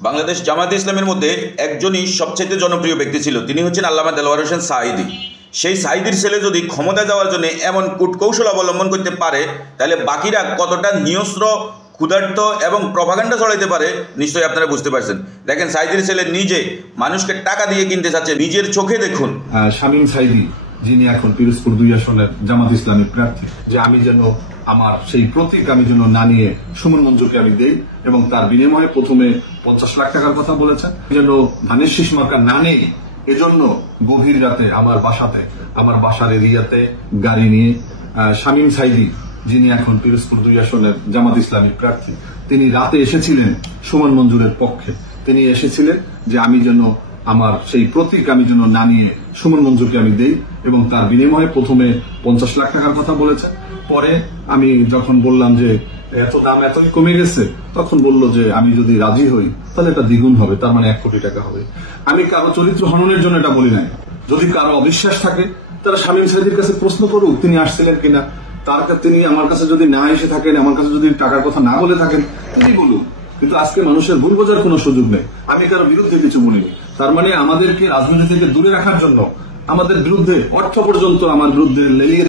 বাংলাদেশ জামায়াতে ইসলামের মধ্যে একজনই সবচেয়ে জনপ্রিয় ব্যক্তি ছিল, তিনি হচ্ছেন আল্লামা দেলোয়ার হোসেন সাঈদী। সেই সাঈদীর ছেলে যদি ক্ষমতায় যাওয়ার জন্য এমন কূটকৌশল অবলম্বন করতে পারে, তাহলে বাকিরা কতটা নিয়স্ত্র, ক্ষুধার্ত এবং প্রপাগান্ডা ছড়াইতে পারে নিশ্চয়ই আপনারা বুঝতে পারছেন। দেখেন, সাঈদীর ছেলে নিজে মানুষকে টাকা দিয়ে কিনতে চাচ্ছে, নিজের চোখে দেখুন। শামীম সাঈদী, যিনি এখন পিরোজপুর 2 আসনের জামাত ইসলামের প্রার্থী, যে আমি যেন আমার সেই প্রতীক আমি যেন না নিয়ে সুমন মঞ্জুকে আমি দেই, এবং তার বিনিময়ে প্রথমে 50 লাখ টাকার কথা বলেছেন, যেন ধানের শীষ মার্কা না নেই। এজন্য গভীর রাতে আমার বাসার এরিয়াতে গাড়ি নিয়ে শামীম সাঈদী, যিনি এখন পিরোজপুর 2 আসনের জামাত ইসলামের প্রার্থী, তিনি রাতে এসেছিলেন সুমন মঞ্জুরের পক্ষে। তিনি এসেছিলেন যে আমি যেন আমার সেই প্রতীক আমি যেন না নিয়ে সুমন মঞ্জুরকে আমি দেই, এবং তার বিনিময়ে প্রথমে 50 লাখ টাকার কথা বলেছেন। পরে আমি যখন বললাম যে এত দাম এতই কমে গেছে, তখন বলল যে আমি যদি রাজি হই তাহলে এটা দ্বিগুণ হবে, তার মানে 1 কোটি টাকা হবে। আমি কারো চরিত্র হননের জন্য এটা বলি নাই। যদি কারো অবিশ্বাস থাকে তারা শামীম সাঈদীর কাছে প্রশ্ন করুক তিনি আসছিলেন কিনা। তিনি আমার কাছে যদি না এসে থাকেন, আমার কাছে যদি টাকার কথা না বলে থাকেন, তিনি বলুন। কিন্তু আজকে মানুষের ভুল বোঝার কোনো সুযোগ নেই। আমি কারো বিরুদ্ধে কিছু বলিনি। তার মানে আমাদেরকে রাজনীতি থেকে দূরে রাখার জন্য আমাদের বিরুদ্ধে অর্থ পর্যন্ত আমার বিরুদ্ধে লেলিয়ে